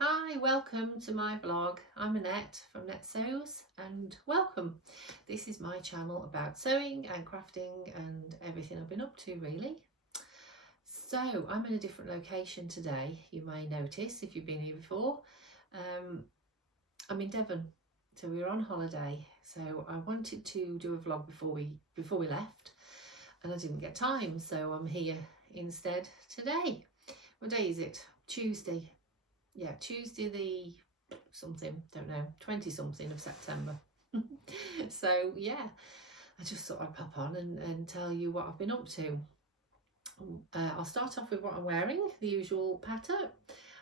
Hi, welcome to my blog. I'm Annette from Net Sews and welcome. This is my channel about sewing and crafting and everything I've been up to really. So I'm in a different location today, you may notice if you've been here before. I'm in Devon, so we were on holiday, so I wanted to do a vlog before we left and I didn't get time, so I'm here instead today. What day is it? Tuesday. Yeah, Tuesday the something, don't know, 20 something of September. So yeah, I just thought I'd pop on and tell you what I've been up to. I'll start off with what I'm wearing, the usual pattern.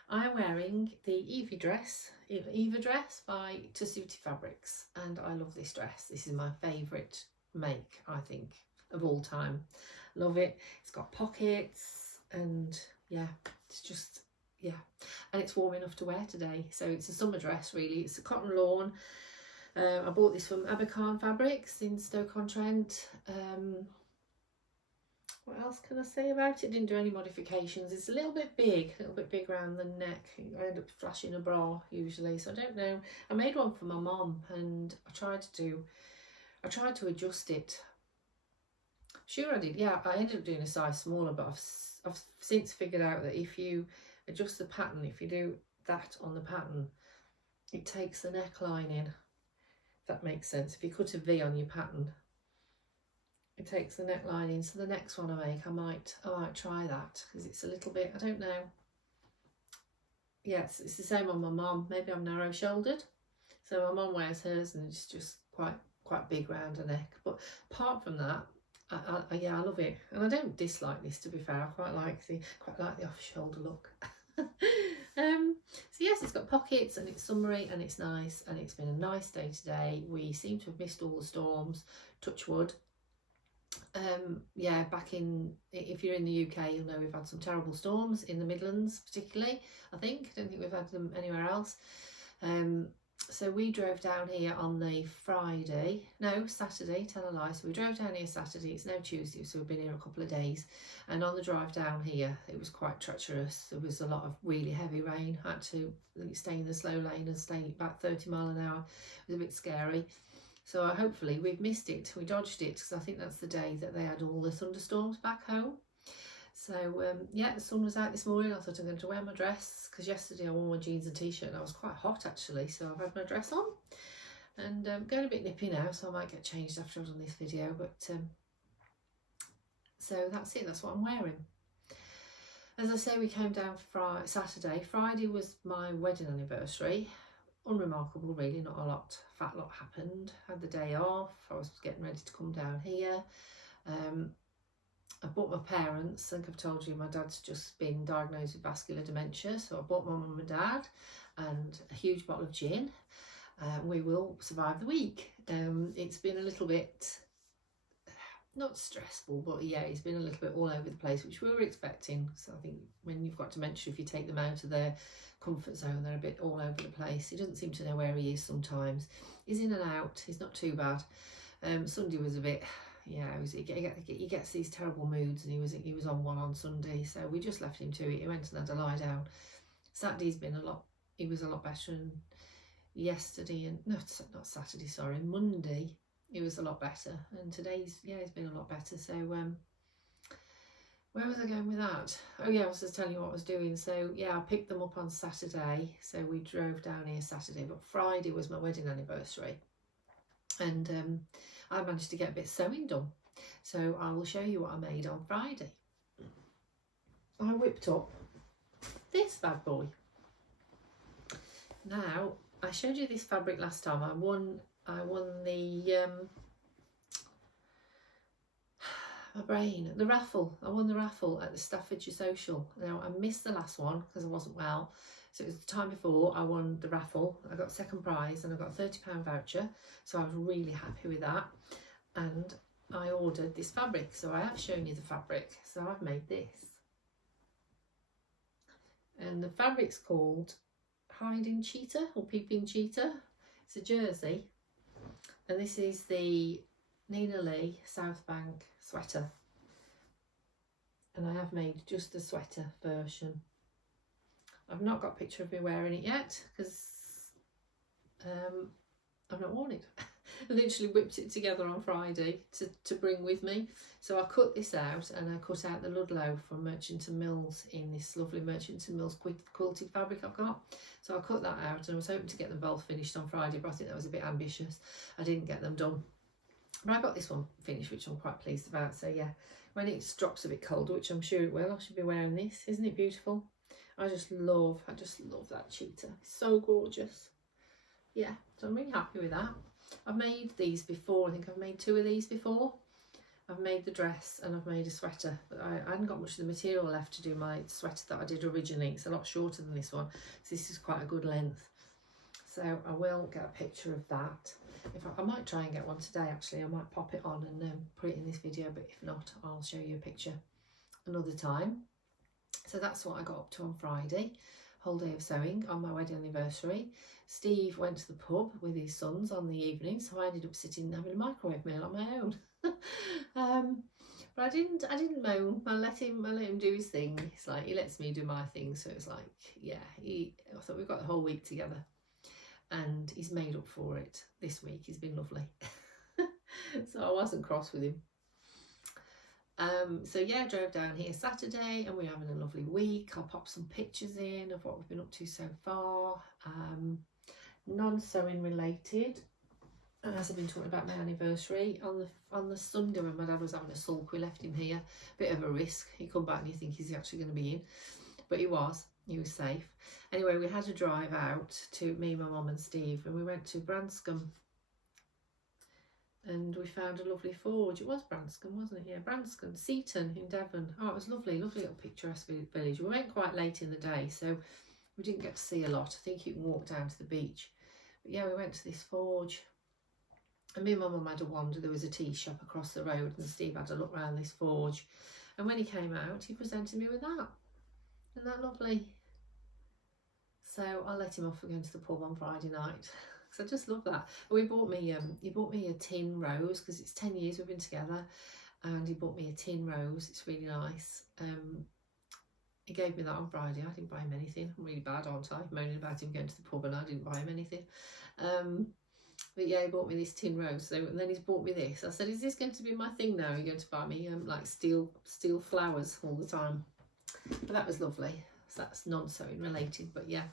I'm wearing the Eva dress by Tessuti Fabrics, and I love this dress. This is my favourite make, I think, of all time. Love it. It's got pockets and yeah, it's just, yeah, and it's warm enough to wear today, so it's a summer dress really. It's a cotton lawn. I bought this from Abercorn Fabrics in Stoke-on-Trent. What else can I say about it? Didn't do any modifications. It's a little bit big around the neck. I end up flashing a bra usually, so I don't know. I made one for my mom and I tried to adjust it. Sure I did, yeah, I ended up doing a size smaller, but I've since figured out that if you adjust the pattern, if you do that on the pattern, it takes the neckline in, if that makes sense. If you cut a V on your pattern, it takes the neckline in. So the next one I make, I might try that, because it's a little bit, I don't know. Yes, it's the same on my mum. Maybe I'm narrow shouldered, so my mum wears hers and it's just quite big round her neck. But apart from that, yeah, I love it, and I don't dislike this, to be fair. I quite like the off shoulder look. So yes, it's got pockets and it's summery and it's nice, and it's been a nice day today. We seem to have missed all the storms, touch wood. Yeah, if you're in the UK, you'll know we've had some terrible storms in the Midlands particularly. I don't think we've had them anywhere else. So we drove down here on the Saturday, tell a lie. So we drove down here Saturday, it's now Tuesday, so we've been here a couple of days. And on the drive down here, it was quite treacherous. There was a lot of really heavy rain. I had to stay in the slow lane and stay about 30 miles an hour. It was a bit scary. So hopefully we've missed it, we dodged it, because I think that's the day that they had all the thunderstorms back home. So yeah, the sun was out this morning. I thought I'm going to wear my dress, because yesterday I wore my jeans and t-shirt and I was quite hot actually, so I've had my dress on and going a bit nippy now, so I might get changed after I've done this video. But so that's it, that's what I'm wearing. As I say, we came down Saturday. Friday was my wedding anniversary. Unremarkable really, not a lot happened. Had the day off, I was getting ready to come down here. I bought my parents, I think I've told you, my dad's just been diagnosed with vascular dementia, so I bought my mum and dad and a huge bottle of gin. We will survive the week. It's been a little bit, not stressful, but yeah, it's been a little bit all over the place, which we were expecting. So I think when you've got dementia, if you take them out of their comfort zone, they're a bit all over the place. He doesn't seem to know where he is sometimes. He's in and out, he's not too bad. Sunday was a bit, yeah, he gets these terrible moods, and he was on one on Sunday, so we just left him to it. He went and had a lie down. Saturday's been he was a lot better, and yesterday, and not Saturday, sorry, Monday, he was a lot better, and today's, yeah, he's been a lot better. So where was I going with that? Oh yeah, I was just telling you what I was doing. So yeah, I picked them up on Saturday, so we drove down here Saturday, but Friday was my wedding anniversary, and I managed to get a bit of sewing done, so I will show you what I made on Friday. I whipped up this bad boy. Now, I showed you this fabric last time. I won the the raffle. I won the raffle at the Staffordshire Social. Now I missed the last one because I wasn't well, so it was the time before I won the raffle. I got second prize and I got a £30 voucher, so I was really happy with that. And I ordered this fabric, so I have shown you the fabric. So I've made this, and the fabric's called Hiding Cheetah or Peeping Cheetah. It's a jersey, and this is the Nina Lee South Bank sweater, and I have made just the sweater version. I've not got a picture of me wearing it yet because I've not worn it. I literally whipped it together on Friday to bring with me. So I cut this out, and I cut out the Ludlow from Merchant & Mills in this lovely Merchant & Mills quilted fabric I've got. So I cut that out, and I was hoping to get them both finished on Friday, but I think that was a bit ambitious. I didn't get them done. But I got this one finished, which I'm quite pleased about. So yeah, when it drops a bit colder, which I'm sure it will, I should be wearing this. Isn't it beautiful? I just love that cheetah. It's so gorgeous. Yeah, so I'm really happy with that. I've made these before. I think I've made 2 of these before. I've made the dress and I've made a sweater, but I hadn't got much of the material left to do my sweater that I did originally. It's a lot shorter than this one, so this is quite a good length. So I will get a picture of that. I might try and get one today actually. I might pop it on and put it in this video, but if not, I'll show you a picture another time. So that's what I got up to on Friday. Whole day of sewing on my wedding anniversary. Steve went to the pub with his sons on the evening, so I ended up sitting having a microwave meal on my own. But I didn't moan. I let him do his thing. It's like he lets me do my thing, so it's like, yeah, I thought we've got the whole week together, and he's made up for it this week. He's been lovely. So I wasn't cross with him. So yeah, I drove down here Saturday, and we're having a lovely week. I'll pop some pictures in of what we've been up to so far. Non-sewing related, as I've been talking about my anniversary, on the Sunday when my dad was having a sulk, we left him here. Bit of a risk. He come back and you think he's actually going to be in, but he was safe. Anyway, we had a drive out, to me, my mum and Steve, and we went to Branscombe, and we found a lovely forge. It was Branscombe, wasn't it? Yeah, Branscombe, Seaton in Devon. Oh, it was lovely, lovely little picturesque village. We went quite late in the day, so we didn't get to see a lot. I think you can walk down to the beach. But yeah, we went to this forge, and me and my mum had a wander. There was a tea shop across the road, and Steve had a look around this forge. And when he came out, he presented me with that. Isn't that lovely? So I let him off for going to the pub on Friday night. I just love that. He bought me a tin rose, because it's 10 years we've been together, and he bought me a tin rose. It's really nice. He gave me that on Friday. I didn't buy him anything. I'm really bad, aren't I? Moaning about him going to the pub and I didn't buy him anything. But yeah, he bought me this tin rose. So, and then he's bought me this. I said, is this going to be my thing now? You're going to buy me like steel flowers all the time? But that was lovely. So that's non-sewing related, but yeah.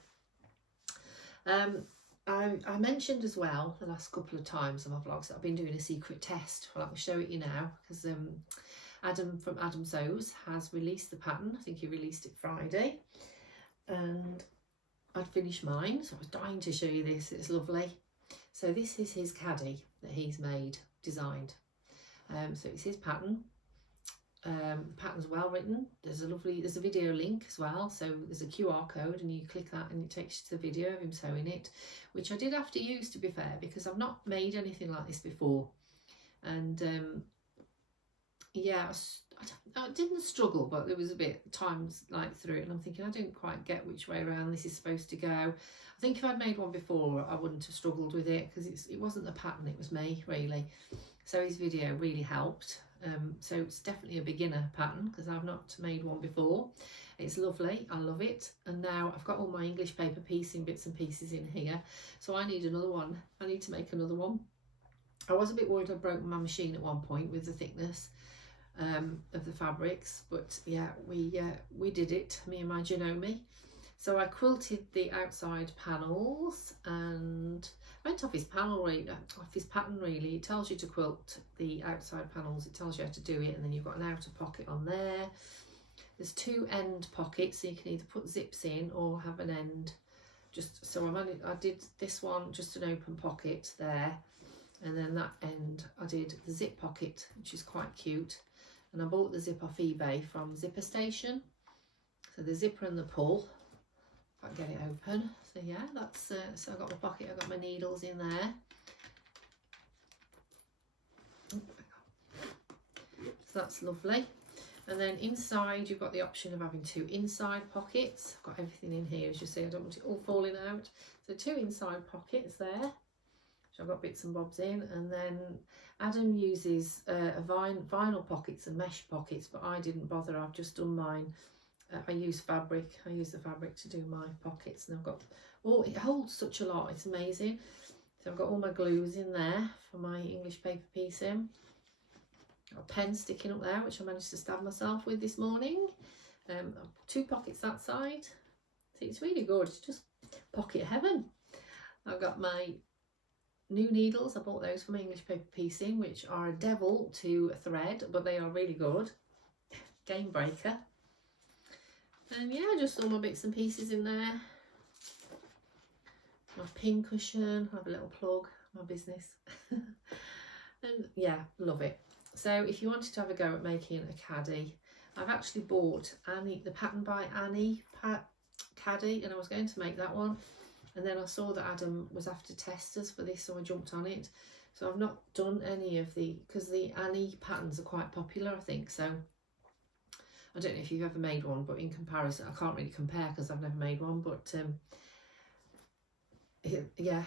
I mentioned as well the last couple of times on my vlogs that I've been doing a secret test. Well, I'll show it you now, because Adam from Adam Sews has released the pattern. I think he released it Friday, and I'd finished mine, so I was dying to show you this. It's lovely. So this is his caddy that he's designed. So it's his pattern. The pattern's well written. There's a video link as well, so there's a QR code and you click that and it takes you to the video of him sewing it, which I did have to use, to be fair, because I've not made anything like this before. And yeah, I didn't struggle, but there was a bit times like through it and I'm thinking I didn't quite get which way around this is supposed to go. I think if I'd made one before I wouldn't have struggled with it, because it wasn't the pattern, it was me really. So his video really helped. So it's definitely a beginner pattern, because I've not made one before. It's lovely, I love it. And now I've got all my English paper piecing bits and pieces in here, so I need another one. I need to make another one. I was a bit worried I broke my machine at one point with the thickness of the fabrics, but yeah, we did it, me and my Janome. So I quilted the outside panels and went off his pattern really. It tells you to quilt the outside panels, it tells you how to do it, and then you've got an outer pocket on there. There's 2 end pockets, so you can either put zips in or have an end. Just so I did this one just an open pocket there, and then that end I did the zip pocket, which is quite cute. And I bought the zip off eBay from Zipper Station. So the zipper and the pull. If I can get it open. So yeah, that's so I've got my pocket, I've got my needles in there. So that's lovely. And then inside you've got the option of having 2 inside pockets. I've got everything in here, as you see, I don't want it all falling out. So 2 inside pockets there. So I've got bits and bobs in, and then Adam uses vinyl pockets and mesh pockets, but I didn't bother. I've just done mine I use fabric. I use the fabric to do my pockets, and I've got, oh, it holds such a lot, it's amazing. So I've got all my glues in there for my English paper piecing. Got a pen sticking up there, which I managed to stab myself with this morning. 2 pockets that side. See, it's really good. It's just pocket heaven. I've got my new needles. I bought those from English paper piecing, which are a devil to thread, but they are really good. Game breaker. And yeah, just all my bits and pieces in there. My pin cushion. I have a little plug, my business. And yeah, love it. So if you wanted to have a go at making a caddy, I've actually bought Annie, the Pattern by Annie caddy, and I was going to make that one, and then I saw that Adam was after testers for this, so I jumped on it. So I've not done any of the, because the Annie patterns are quite popular, I think, so I don't know if you've ever made one, but in comparison, I can't really compare because I've never made one, but yeah,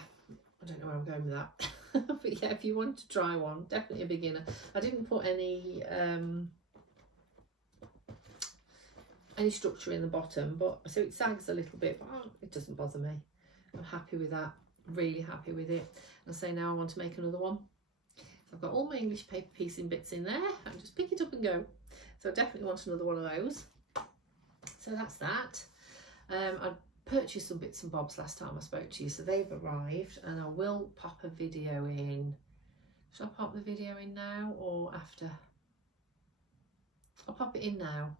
I don't know where I'm going with that. But yeah, if you want to try one, definitely a beginner. I didn't put any structure in the bottom, but so it sags a little bit, but it doesn't bother me. I'm happy with that, really happy with it. And I say now I want to make another one. So I've got all my English paper piecing bits in there, and just pick it up and go. So I definitely want another one of those. So that's that. I purchased some bits and bobs last time I spoke to you, so they've arrived, and I will pop a video in. Should I pop the video in now or after? I'll pop it in now.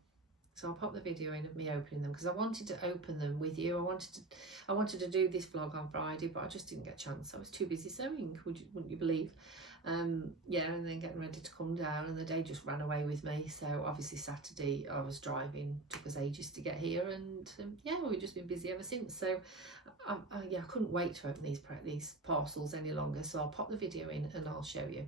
So I'll pop the video in of me opening them, because I wanted to open them with you. I wanted to do this vlog on Friday, but I just didn't get a chance. I was too busy sewing, wouldn't you believe? Yeah, and then getting ready to come down, and the day just ran away with me. So obviously Saturday I was driving, took us ages to get here, and yeah, we've just been busy ever since. So yeah, I couldn't wait to open these parcels any longer. So I'll pop the video in and I'll show you.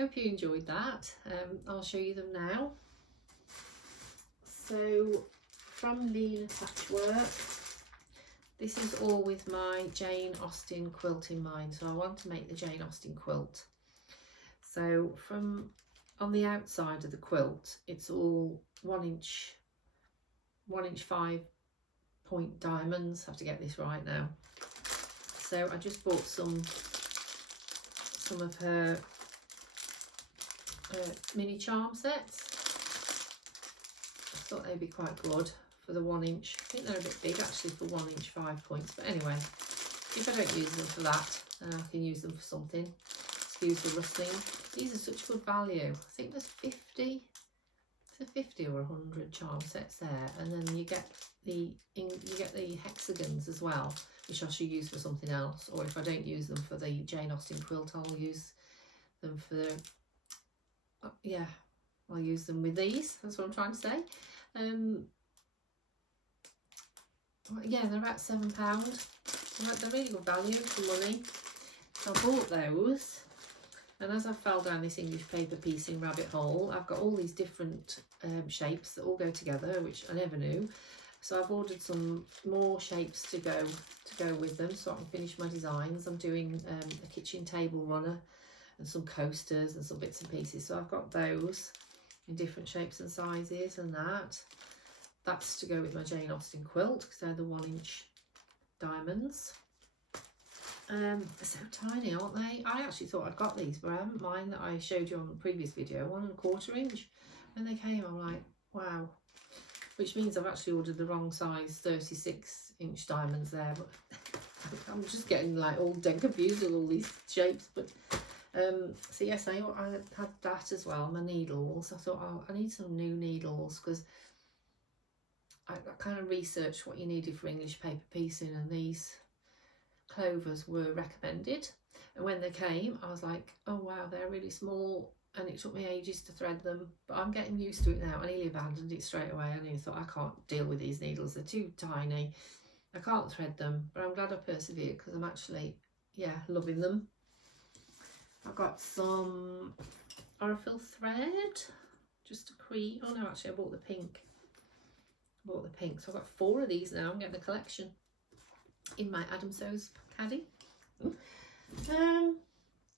Hope you enjoyed that. I'll show you them now. So from Lena Patchwork, this is all with my Jane Austen quilt in mind. So I want to make the Jane Austen quilt. So from on the outside of the quilt, it's all 1 inch 5-point diamonds. I have to get this right now. So I just bought some of her mini charm sets. I thought they'd be quite good for the 1 inch. I think they're a bit big actually for 1 inch 5 points, but anyway, if I don't use them for that, then I can use them for something. Excuse the rustling. These are such good value. I think there's 50 or 100 charm sets there, and then you get the hexagons as well, which I should use for something else, or if I don't use them for the Jane Austen quilt, I'll use them for the I'll use them with these. That's what I'm trying to say. Yeah, they're about £7. They're really good value for money. So I bought those. And as I fell down this English paper piecing rabbit hole, I've got all these different shapes that all go together, which I never knew. So I've ordered some more shapes to go with them, so I can finish my designs. I'm doing a kitchen table runner and some coasters and some bits and pieces. So I've got those in different shapes and sizes, and that's to go with my Jane Austen quilt because they're the 1 inch diamonds. They're so tiny, aren't they? I actually thought I'd got these, but I haven't. Mine that I showed you on the previous video, 1 1/4 inch. When they came, I'm like, wow. Which means I've actually ordered the wrong size 36 inch diamonds there. But I'm just getting like all dead confused with all these shapes. But so yes, I had that as well. My needles. I thought, oh, I need some new needles because I kind of researched what you needed for English paper piecing, and these clovers were recommended, and when they came I was like, oh wow, they're really small, and it took me ages to thread them, but I'm getting used to it now. I nearly abandoned it straight away. I nearly thought, I can't deal with these needles, they're too tiny, I can't thread them, but I'm glad I persevered because I'm actually loving them. I've got some Aurifil thread, just a cream. Oh no, actually I bought the pink. So I've got 4 of these now. I'm getting a collection in my Adam Sews caddy.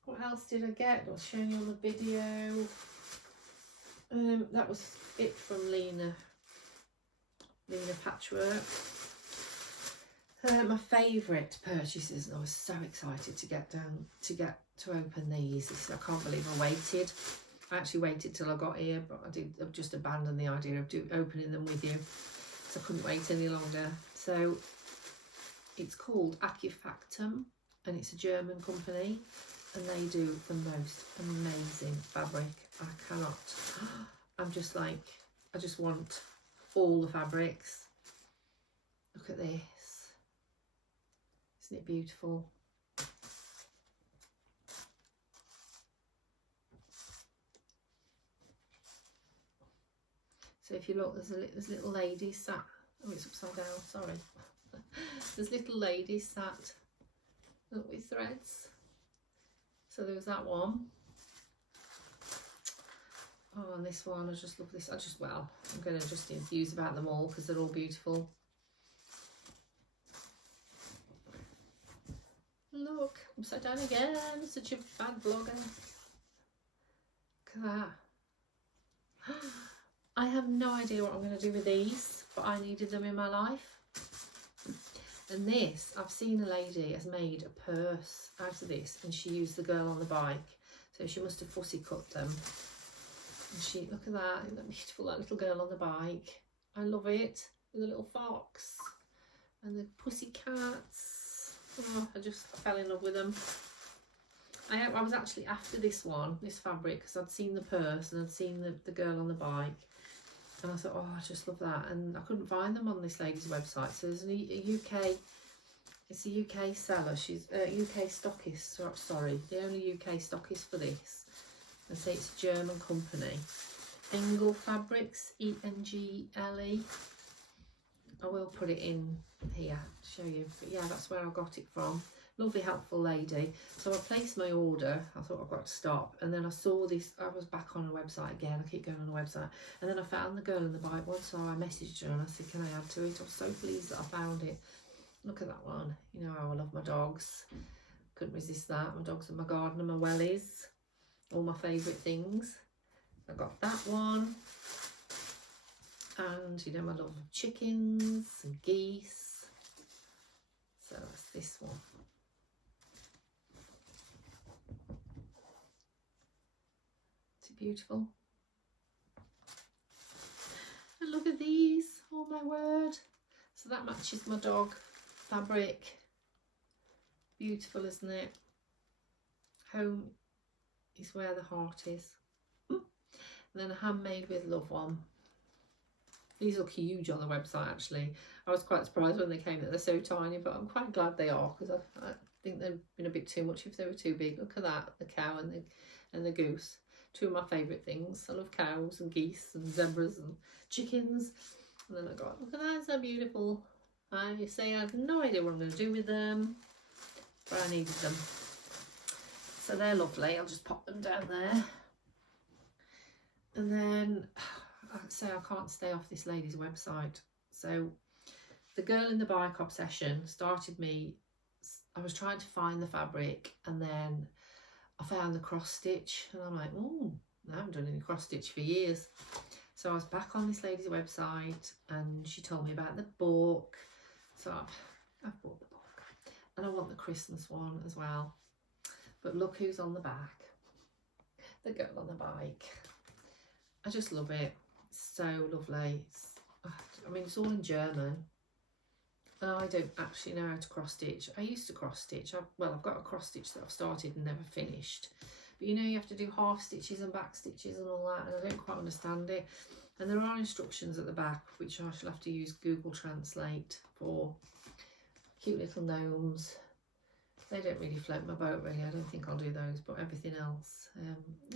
What else did I get? I'll show you on the video. That was it from Lena Patchwork. My favourite purchases, and I was so excited to get to open these. I can't believe I waited. I actually waited till I got here, but I've just abandoned the idea of opening them with you, so I couldn't wait any longer. So it's called Accufactum, and it's a German company, and they do the most amazing fabric. I'm just like, I just want all the fabrics. Look at this. Isn't it beautiful? So if you look, there's little ladies sat. Oh, it's upside down, sorry. There's little ladies sat with threads. So there was that one. Oh, and this one, I just love this. I'm going to just enthuse about them all because they're all beautiful. Look, upside down again. Such a bad vlogger. Look at that. I have no idea what I'm going to do with these, but I needed them in my life. And this, I've seen a lady has made a purse out of this, and she used the girl on the bike. So she must have fussy cut them. And she, look at that, isn't that beautiful, that little girl on the bike. I love it, with a little fox and the pussy cats. Oh, I just fell in love with them. I was actually after this fabric, because I'd seen the purse and I'd seen the girl on the bike. And I thought, oh, I just love that. And I couldn't find them on this lady's website. So there's it's a UK seller. She's a UK stockist. Sorry, the only UK stockist for this. And say it's a German company. Engel Fabrics, E-N-G-L-E. I will put it in here to show you. But yeah, that's where I got it from. Lovely, helpful lady. So I placed my order. I thought I've got to stop. And then I saw this. I was back on the website again. I keep going on the website. And then I found the girl in the bike one. So I messaged her and I said, can I add to it? I was so pleased that I found it. Look at that one. You know how I love my dogs. Couldn't resist that. My dogs and my garden and my wellies. All my favourite things. I got that one. And you know my love of chickens and geese. So that's this one. Isn't it beautiful? And look at these. Oh my word. So that matches my dog fabric. Beautiful, isn't it? Home is where the heart is. And then a handmade with love one. These look huge on the website actually. I was quite surprised when they came that they're so tiny, but I'm quite glad they are, because I think they've been a bit too much if they were too big. Look at that, the cow and the goose. Two of my favourite things. I love cows and geese and zebras and chickens. And then I got, look at that, so beautiful. You say I have no idea what I'm going to do with them, but I needed them. So they're lovely. I'll just pop them down there. And then I'd say I can't stay off this lady's website. So the girl in the bike obsession started me. I was trying to find the fabric and then I found the cross stitch and I'm like, oh, I haven't done any cross stitch for years. So I was back on this lady's website and she told me about the book. So I've bought the book and I want the Christmas one as well. But look who's on the back. The girl on the bike. I just love it. So lovely. I mean, it's all in German. I don't actually know how to cross stitch. I used to cross stitch. I've got a cross stitch that I've started and never finished. But you know, you have to do half stitches and back stitches and all that, and I don't quite understand it. And there are instructions at the back, which I shall have to use Google Translate for. Cute little gnomes. They don't really float my boat, really. I don't think I'll do those, but everything else.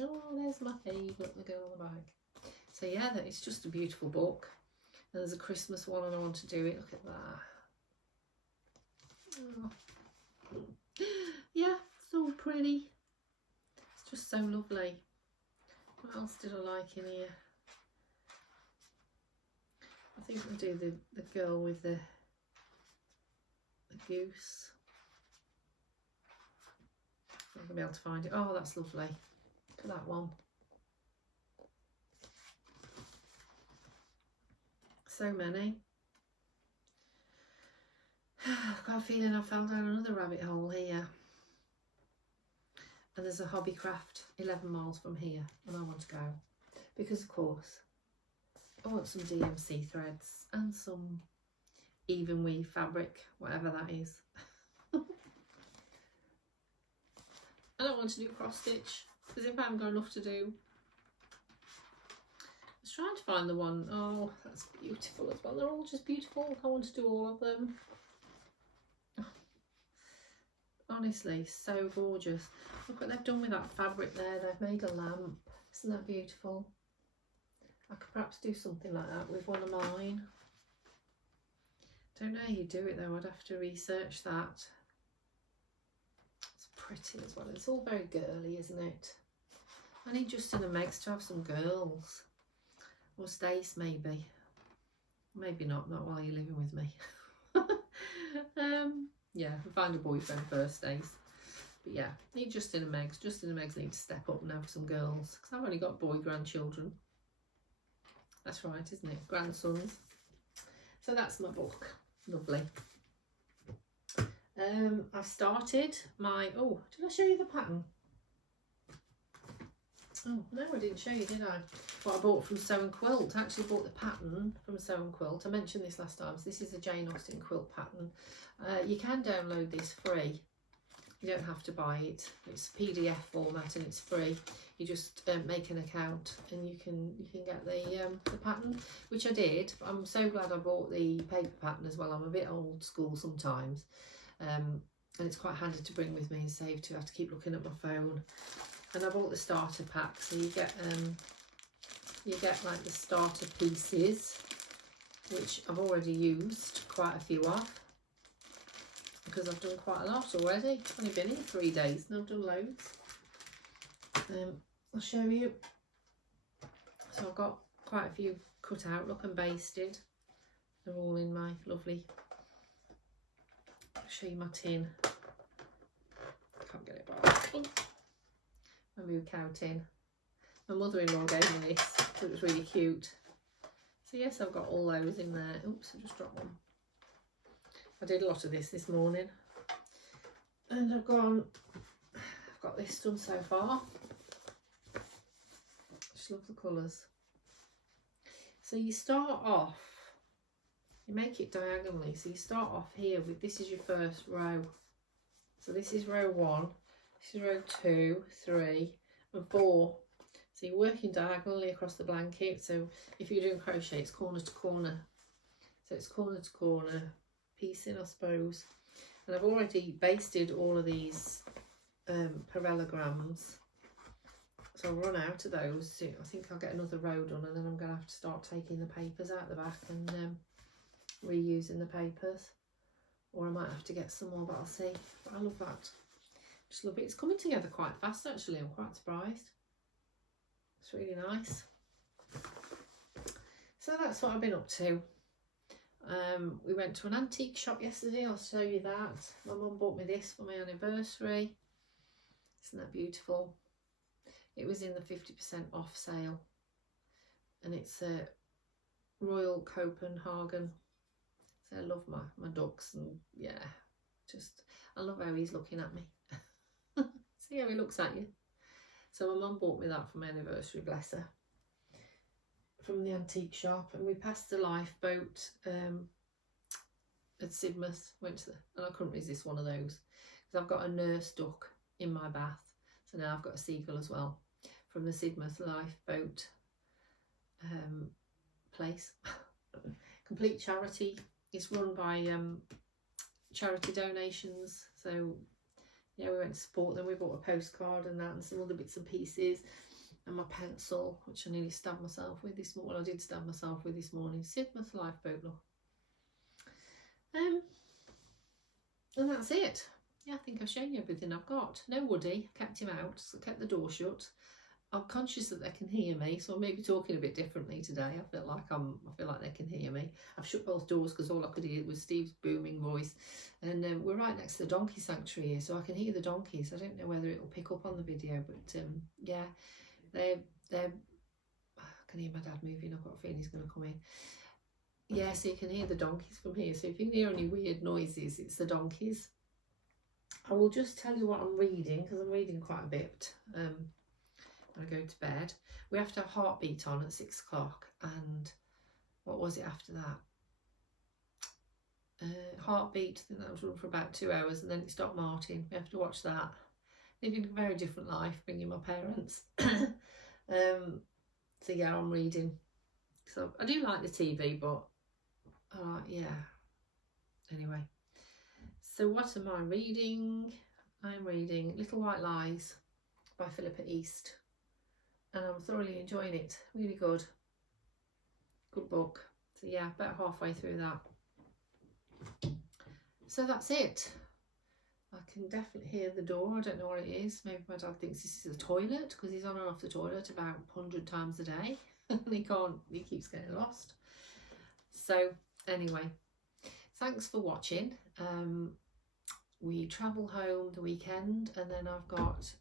Oh, there's my favourite, the girl on the bike. So yeah, it's just a beautiful book. And there's a Christmas one and I want to do it. Look at that. Oh. Yeah, so pretty. It's just so lovely. What else did I like in here? I think I'll do the girl with the goose. I'm not going to be able to find it. Oh, that's lovely. Look at that one. So many. I've got a feeling I fell down another rabbit hole here. And there's a Hobbycraft 11 miles from here and I want to go. Because of course, I want some DMC threads and some even weave fabric, whatever that is. I don't want to do cross stitch because if I haven't got enough to do. I was trying to find the one. Oh, that's beautiful as well. They're all just beautiful. I want to do all of them. Honestly, so gorgeous. Look what they've done with that fabric there. They've made a lamp. Isn't that beautiful? I could perhaps do something like that with one of mine. Don't know how you do it though. I'd have to research that. It's pretty as well. It's all very girly, isn't it? I need Justin and Megs to have some girls. Or Stace maybe. Maybe not while you're living with me. Yeah, we'll find a boyfriend first, Stace. But yeah, need Justin and Megs. Justin and Megs need to step up and have some girls. Because I've only got boy grandchildren. That's right, isn't it? Grandsons. So that's my book. Lovely. I've started my... Oh, did I show you the pattern? Oh, no, I didn't show you, did I? What I bought from Sew & Quilt. I actually bought the pattern from Sew & Quilt. I mentioned this last time. So this is a Jane Austen quilt pattern. You can download this free. You don't have to buy it. It's PDF format and it's free. You just make an account and you can get the pattern, which I did. I'm so glad I bought the paper pattern as well. I'm a bit old school sometimes, and it's quite handy to bring with me and save to have to keep looking at my phone. And I bought the starter pack, so you get like the starter pieces, which I've already used quite a few of. because I've done quite a lot already. I've only been in 3 days and I've done loads. I'll show you. So I've got quite a few cut out, look, and basted. They're all in my lovely, I'll show you my tin. Can't get it back. My moo cow tin. My mother-in-law gave me this, so it was really cute. So yes, I've got all those in there. Oops, I just dropped one. I did a lot of this morning. And I've got this done so far. Just love the colours. So you start off, you make it diagonally. So you start off here with, this is your first row. So this is row 1, this is row 2, 3 and 4. So you're working diagonally across the blanket. So if you're doing crochet, it's corner to corner. So it's corner to corner, piecing, I suppose. And I've already basted all of these parallelograms. So I'll run out of those. So I think I'll get another row done, and then I'm going to have to start taking the papers out the back and reusing the papers. Or I might have to get some more, but I'll see. But I love that. Just love it. It's coming together quite fast, actually. I'm quite surprised. It's really nice. So that's what I've been up to. We went to an antique shop yesterday. I'll show you that. My mum bought me this for my anniversary. Isn't that beautiful? It was in the 50% off sale, and it's a Royal Copenhagen. So I love my ducks, and yeah, just I love how he's looking at me. See how he looks at you. So my mum bought me that for my anniversary, bless her, from the antique shop. And we passed the lifeboat at Sidmouth, went to and I couldn't resist one of those, because I've got a nurse duck in my bath. So now I've got a seagull as well, from the Sidmouth lifeboat place. Complete charity. It's run by charity donations. So yeah, we went to support them. We bought a postcard and that, and some other bits and pieces, and my pencil, which I nearly stabbed myself with this morning. Well, I did stab myself with this morning. Sidmouth lifeboat, look. And that's it. Yeah, I think I've shown you everything I've got. No Woody, kept him out, so kept the door shut. I'm conscious that they can hear me, so I may be talking a bit differently today. I feel like they can hear me. I've shut both doors because all I could hear was Steve's booming voice, and we're right next to the donkey sanctuary here, so I can hear the donkeys. I don't know whether it will pick up on the video, but yeah, they're. I can hear my dad moving. I've got a feeling he's going to come in. Yeah, so you can hear the donkeys from here. So if you can hear any weird noises, it's the donkeys. I will just tell you what I'm reading, because I'm reading quite a bit. When I go to bed, we have to have Heartbeat on at 6 o'clock, and what was it after that? Heartbeat, I think that was run for about 2 hours, and then it stopped Martin. We have to watch that. Living a very different life, bringing my parents. So yeah, I'm reading. So I do like the TV, but yeah. Anyway, so what am I reading? I'm reading Little White Lies by Philippa East, and I'm thoroughly enjoying it. Really good book. So yeah, about halfway through that. So that's it. I can definitely hear the door. I don't know what it is. Maybe my dad thinks this is a toilet, because he's on and off the toilet about 100 times a day. And he keeps getting lost. So anyway, thanks for watching. We travel home the weekend, and then I've got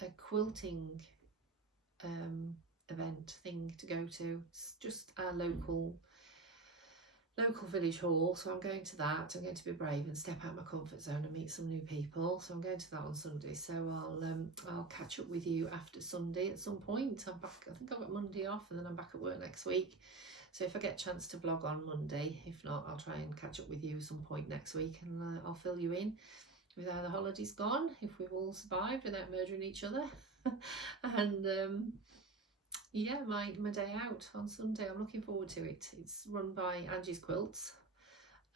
a quilting event thing to go to. It's just our local village hall, so I'm going to that. I'm going to be brave and step out of my comfort zone and meet some new people. So I'm going to that on Sunday. So I'll catch up with you after Sunday at some point. I'm back. I think I've got Monday off, and then I'm back at work next week. So if I get a chance to vlog on Monday, if not, I'll try and catch up with you at some point next week, and I'll fill you in with how the holiday's gone, if we've all survived without murdering each other. And yeah, my day out on Sunday, I'm looking forward to it. It's run by Angie's Quilts,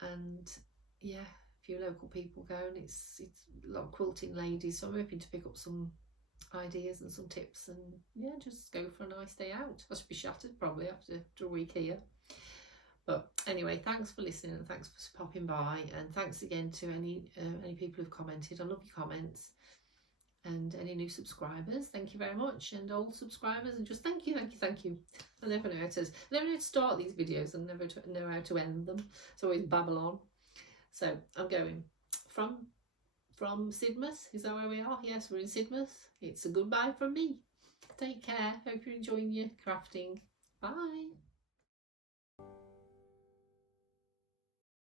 and yeah, a few local people go, and it's a lot of quilting ladies, so I'm hoping to pick up some ideas and some tips, and yeah, just go for a nice day out. I should be shattered probably after a week here, But anyway, thanks for listening and thanks for popping by, and thanks again to any people who've commented. I love your comments, and any new subscribers, thank you very much, and old subscribers, and just thank you. I never know how to start these videos and never know how to end them. It's always babble on. So I'm going from Sidmouth. Is that where we are? Yes, we're in Sidmouth. It's a goodbye from me. Take care. Hope you're enjoying your crafting. Bye.